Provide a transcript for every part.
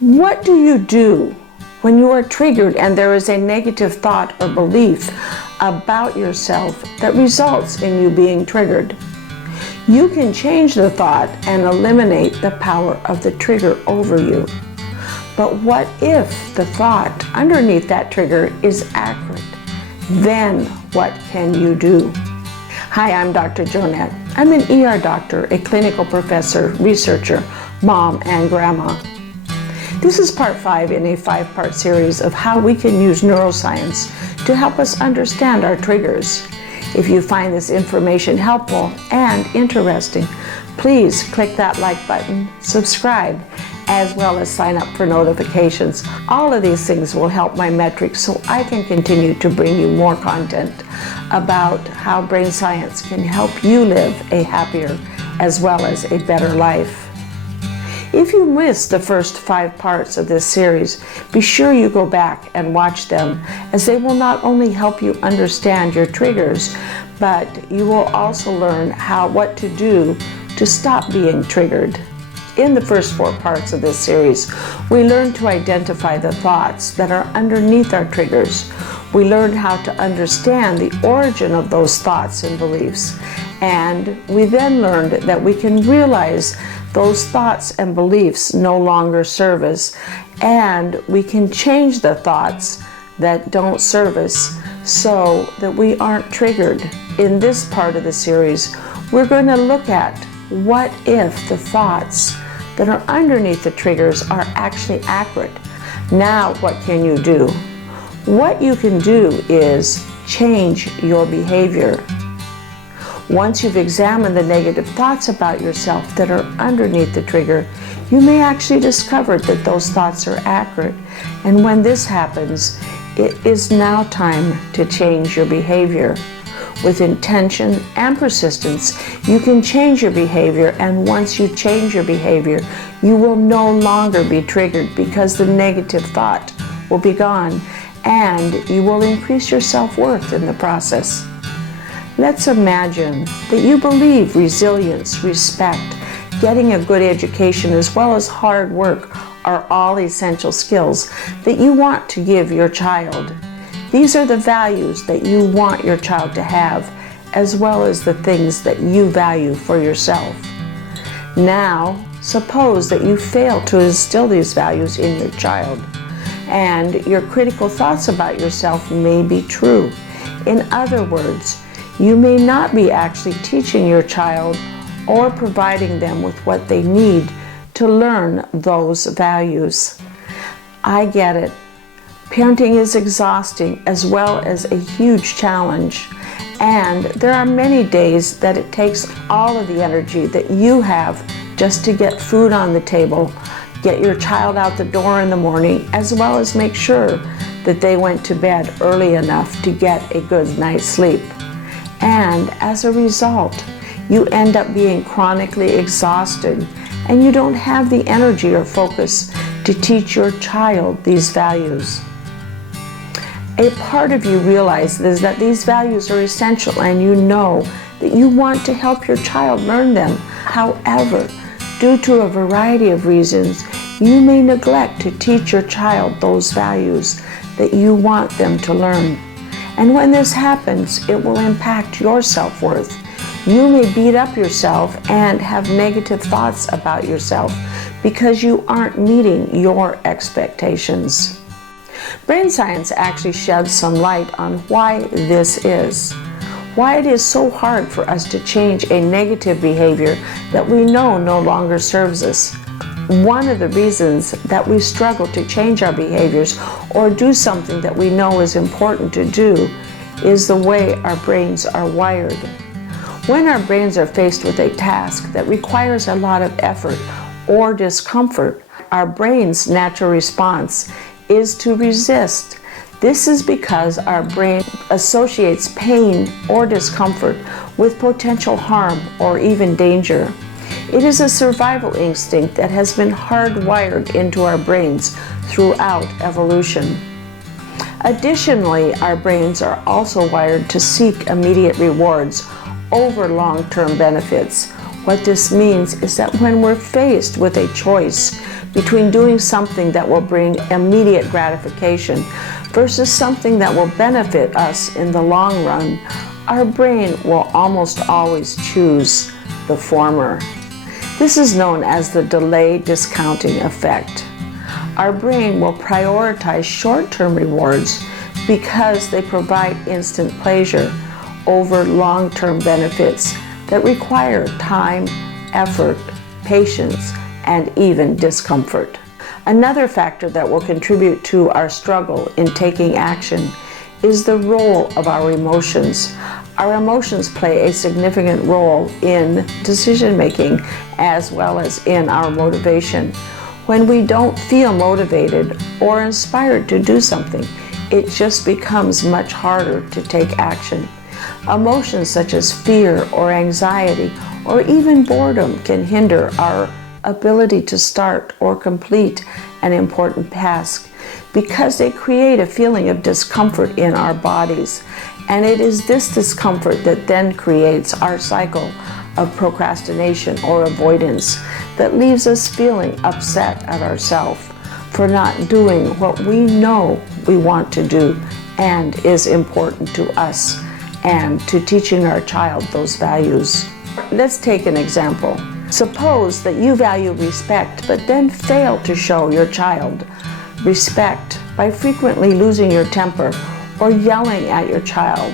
What do you do when you are triggered and there is a negative thought or belief about yourself that results in you being triggered? You can change the thought and eliminate the power of the trigger over you. But what if the thought underneath that trigger is accurate? Then what can you do? Hi, I'm Dr. Jonette. I'm an ER doctor, a clinical professor, researcher, mom, and grandma. This is part 5 in a 5-part series of how we can use neuroscience to help us understand our triggers. If you find this information helpful and interesting, please click that like button, subscribe, as well as sign up for notifications. All of these things will help my metrics so I can continue to bring you more content about how brain science can help you live a happier as well as a better life. If you missed the first 5 parts of this series, be sure you go back and watch them, as they will not only help you understand your triggers, but you will also learn what to do to stop being triggered. In the first 4 parts of this series, we learned to identify the thoughts that are underneath our triggers. We learned how to understand the origin of those thoughts and beliefs. And we then learned that we can realize those thoughts and beliefs no longer serve us, and we can change the thoughts that don't serve us so that we aren't triggered. In this part of the series, we're going to look at what if the thoughts that are underneath the triggers are actually accurate. Now, what can you do? What you can do is change your behavior. Once you've examined the negative thoughts about yourself that are underneath the trigger, you may actually discover that those thoughts are accurate. And when this happens, it is now time to change your behavior. With intention and persistence, you can change your behavior, and once you change your behavior, you will no longer be triggered because the negative thought will be gone, and you will increase your self-worth in the process. Let's imagine that you believe resilience, respect, getting a good education, as well as hard work are all essential skills that you want to give your child. These are the values that you want your child to have, as well as the things that you value for yourself. Now, suppose that you fail to instill these values in your child, and your critical thoughts about yourself may be true. In other words, you may not be actually teaching your child or providing them with what they need to learn those values. I get it. Parenting is exhausting as well as a huge challenge, and there are many days that it takes all of the energy that you have just to get food on the table, get your child out the door in the morning, as well as make sure that they went to bed early enough to get a good night's sleep. And as a result, you end up being chronically exhausted, and you don't have the energy or focus to teach your child these values. A part of you realizes that these values are essential, and you know that you want to help your child learn them. However, due to a variety of reasons, you may neglect to teach your child those values that you want them to learn. And when this happens, it will impact your self-worth. You may beat up yourself and have negative thoughts about yourself because you aren't meeting your expectations. Brain science actually sheds some light on why this is. Why it is so hard for us to change a negative behavior that we know no longer serves us. One of the reasons that we struggle to change our behaviors or do something that we know is important to do is the way our brains are wired. When our brains are faced with a task that requires a lot of effort or discomfort, our brain's natural response is to resist. This is because our brain associates pain or discomfort with potential harm or even danger. It is a survival instinct that has been hardwired into our brains throughout evolution. Additionally, our brains are also wired to seek immediate rewards over long-term benefits, What this means is that when we're faced with a choice between doing something that will bring immediate gratification versus something that will benefit us in the long run, our brain will almost always choose the former. This is known as the delay discounting effect. Our brain will prioritize short-term rewards because they provide instant pleasure over long-term benefits that require time, effort, patience, and even discomfort. Another factor that will contribute to our struggle in taking action is the role of our emotions. Our emotions play a significant role in decision-making as well as in our motivation. When we don't feel motivated or inspired to do something, it just becomes much harder to take action. Emotions such as fear or anxiety or even boredom can hinder our ability to start or complete an important task because they create a feeling of discomfort in our bodies. And it is this discomfort that then creates our cycle of procrastination or avoidance that leaves us feeling upset at ourselves for not doing what we know we want to do and is important to us and to teaching our child those values. Let's take an example. Suppose that you value respect but then fail to show your child respect by frequently losing your temper or yelling at your child.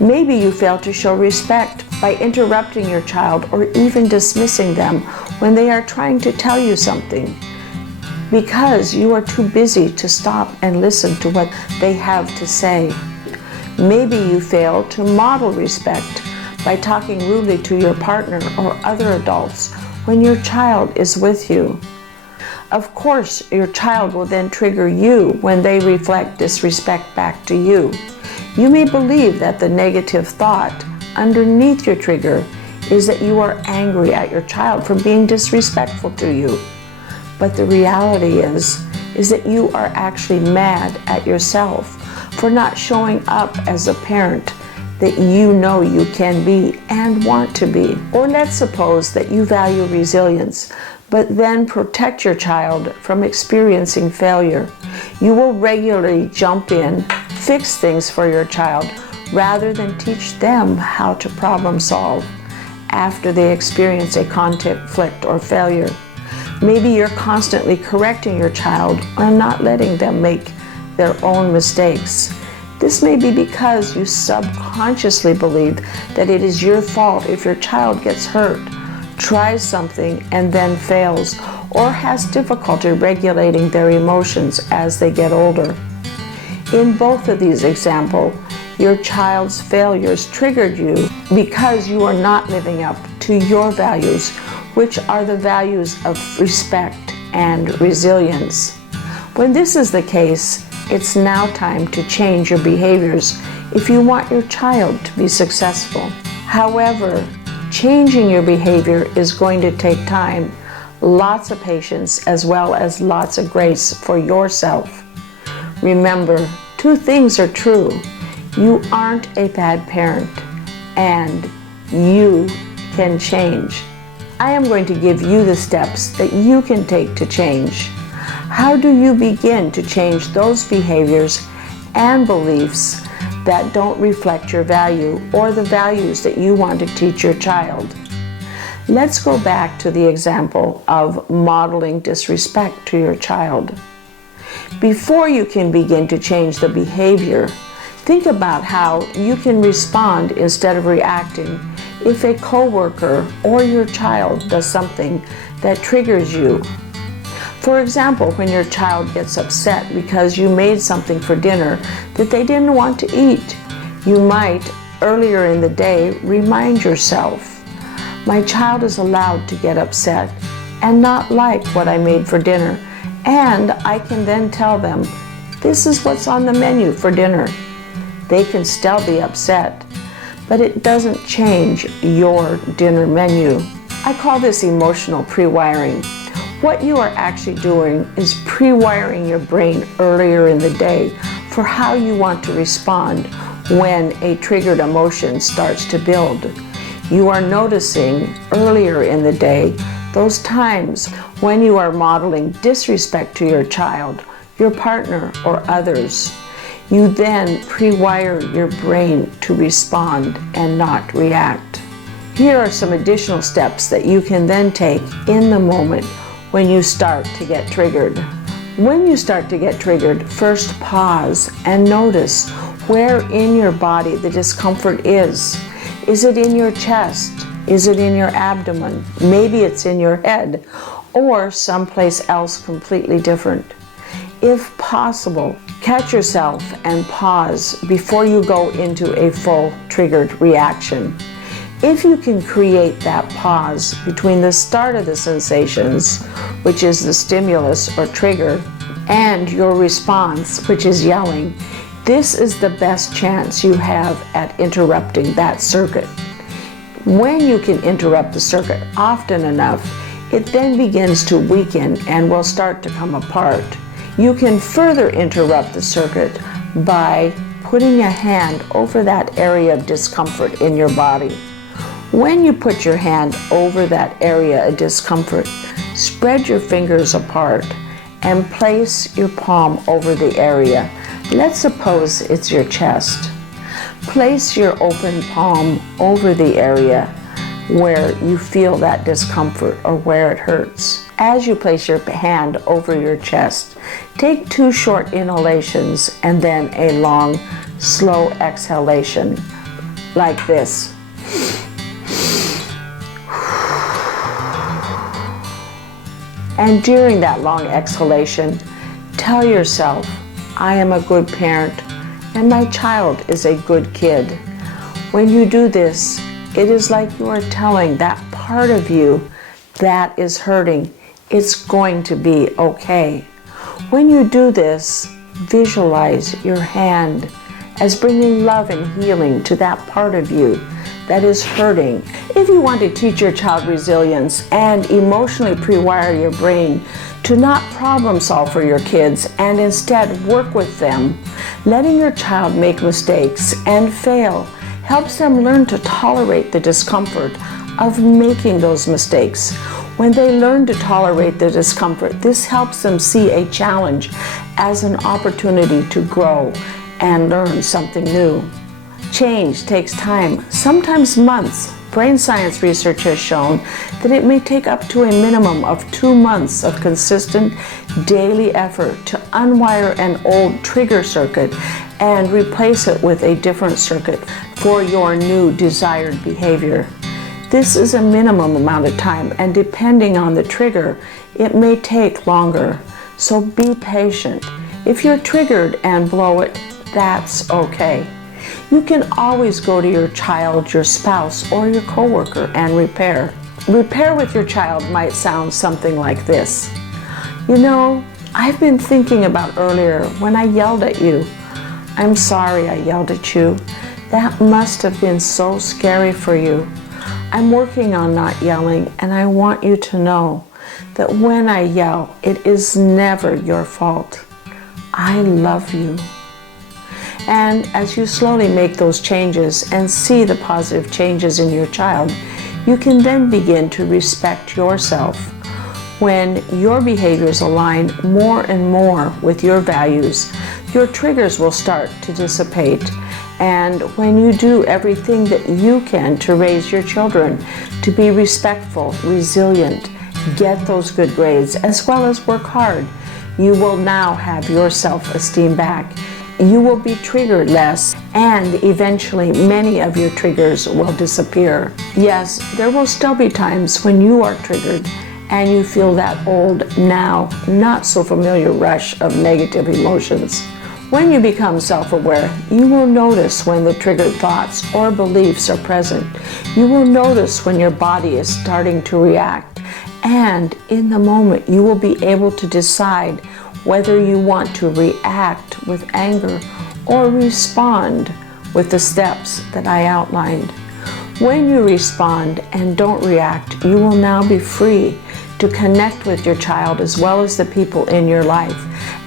Maybe you fail to show respect by interrupting your child or even dismissing them when they are trying to tell you something because you are too busy to stop and listen to what they have to say. Maybe you fail to model respect by talking rudely to your partner or other adults when your child is with you. Of course, your child will then trigger you when they reflect disrespect back to you. You may believe that the negative thought underneath your trigger is that you are angry at your child for being disrespectful to you. But the reality is that you are actually mad at yourself for not showing up as a parent that you know you can be and want to be. Or let's suppose that you value resilience, but then protect your child from experiencing failure. You will regularly jump in, fix things for your child, rather than teach them how to problem solve after they experience a conflict or failure. Maybe you're constantly correcting your child or not letting them make their own mistakes. This may be because you subconsciously believe that it is your fault if your child gets hurt, tries something and then fails, or has difficulty regulating their emotions as they get older. In both of these examples, your child's failures triggered you because you are not living up to your values, which are the values of respect and resilience. When this is the case, it's now time to change your behaviors if you want your child to be successful. However, changing your behavior is going to take time, lots of patience, as well as lots of grace for yourself. Remember, two things are true. You aren't a bad parent, and you can change. I am going to give you the steps that you can take to change. How do you begin to change those behaviors and beliefs that don't reflect your value or the values that you want to teach your child? Let's go back to the example of modeling disrespect to your child. Before you can begin to change the behavior, think about how you can respond instead of reacting if a coworker or your child does something that triggers you. For example, when your child gets upset because you made something for dinner that they didn't want to eat, you might, earlier in the day, remind yourself, my child is allowed to get upset and not like what I made for dinner, and I can then tell them, this is what's on the menu for dinner. They can still be upset, but it doesn't change your dinner menu. I call this emotional pre-wiring. What you are actually doing is pre-wiring your brain earlier in the day for how you want to respond when a triggered emotion starts to build. You are noticing earlier in the day those times when you are modeling disrespect to your child, your partner, or others. You then pre-wire your brain to respond and not react. Here are some additional steps that you can then take in the moment when you start to get triggered. When you start to get triggered, first pause and notice where in your body the discomfort is. Is it in your chest? Is it in your abdomen? Maybe it's in your head or someplace else completely different. If possible, catch yourself and pause before you go into a full triggered reaction. If you can create that pause between the start of the sensations, which is the stimulus or trigger, and your response, which is yelling, this is the best chance you have at interrupting that circuit. When you can interrupt the circuit often enough, it then begins to weaken and will start to come apart. You can further interrupt the circuit by putting a hand over that area of discomfort in your body. When you put your hand over that area of discomfort, spread your fingers apart and place your palm over the area. Let's suppose it's your chest. Place your open palm over the area where you feel that discomfort or where it hurts. As you place your hand over your chest, take 2 short inhalations and then a long, slow exhalation, like this. And during that long exhalation, tell yourself, I am a good parent and my child is a good kid. When you do this, it is like you are telling that part of you that is hurting, it's going to be okay. When you do this, visualize your hand as bringing love and healing to that part of you that is hurting. If you want to teach your child resilience and emotionally pre-wire your brain to not problem solve for your kids and instead work with them, letting your child make mistakes and fail helps them learn to tolerate the discomfort of making those mistakes. When they learn to tolerate the discomfort, this helps them see a challenge as an opportunity to grow and learn something new. Change takes time, sometimes months. Brain science research has shown that it may take up to a minimum of 2 months of consistent daily effort to unwire an old trigger circuit and replace it with a different circuit for your new desired behavior. This is a minimum amount of time, and depending on the trigger, it may take longer. So be patient. If you're triggered and blow it, that's okay. You can always go to your child, your spouse, or your coworker and repair. Repair with your child might sound something like this. You know, I've been thinking about earlier when I yelled at you. I'm sorry I yelled at you. That must have been so scary for you. I'm working on not yelling, and I want you to know that when I yell, it is never your fault. I love you. And as you slowly make those changes and see the positive changes in your child, you can then begin to respect yourself. When your behaviors align more and more with your values, your triggers will start to dissipate. And when you do everything that you can to raise your children to be respectful, resilient, get those good grades, as well as work hard, you will now have your self-esteem back. You will be triggered less, and eventually many of your triggers will disappear. Yes, there will still be times when you are triggered and you feel that old, now not so familiar rush of negative emotions. When you become self-aware, you will notice when the triggered thoughts or beliefs are present. You will notice when your body is starting to react, and in the moment you will be able to decide whether you want to react with anger or respond with the steps that I outlined. When you respond and don't react, you will now be free to connect with your child as well as the people in your life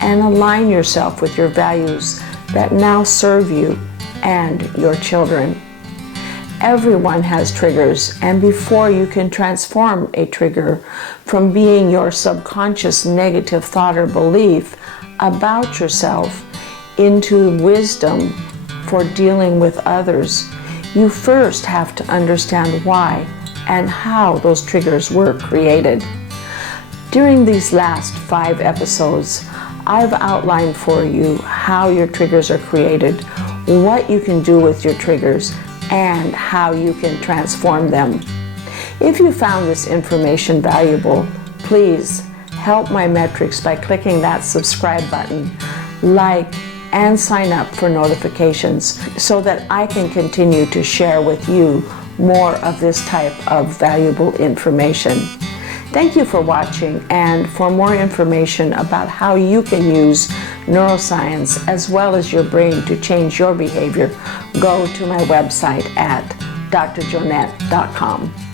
and align yourself with your values that now serve you and your children. Everyone has triggers, and before you can transform a trigger from being your subconscious negative thought or belief about yourself into wisdom for dealing with others, you first have to understand why and how those triggers were created. During these last 5 episodes, I've outlined for you how your triggers are created, what you can do with your triggers, and how you can transform them. If you found this information valuable, please help my metrics by clicking that subscribe button, like, and sign up for notifications so that I can continue to share with you more of this type of valuable information. Thank you for watching, and for more information about how you can use neuroscience as well as your brain to change your behavior, go to my website at drjonette.com.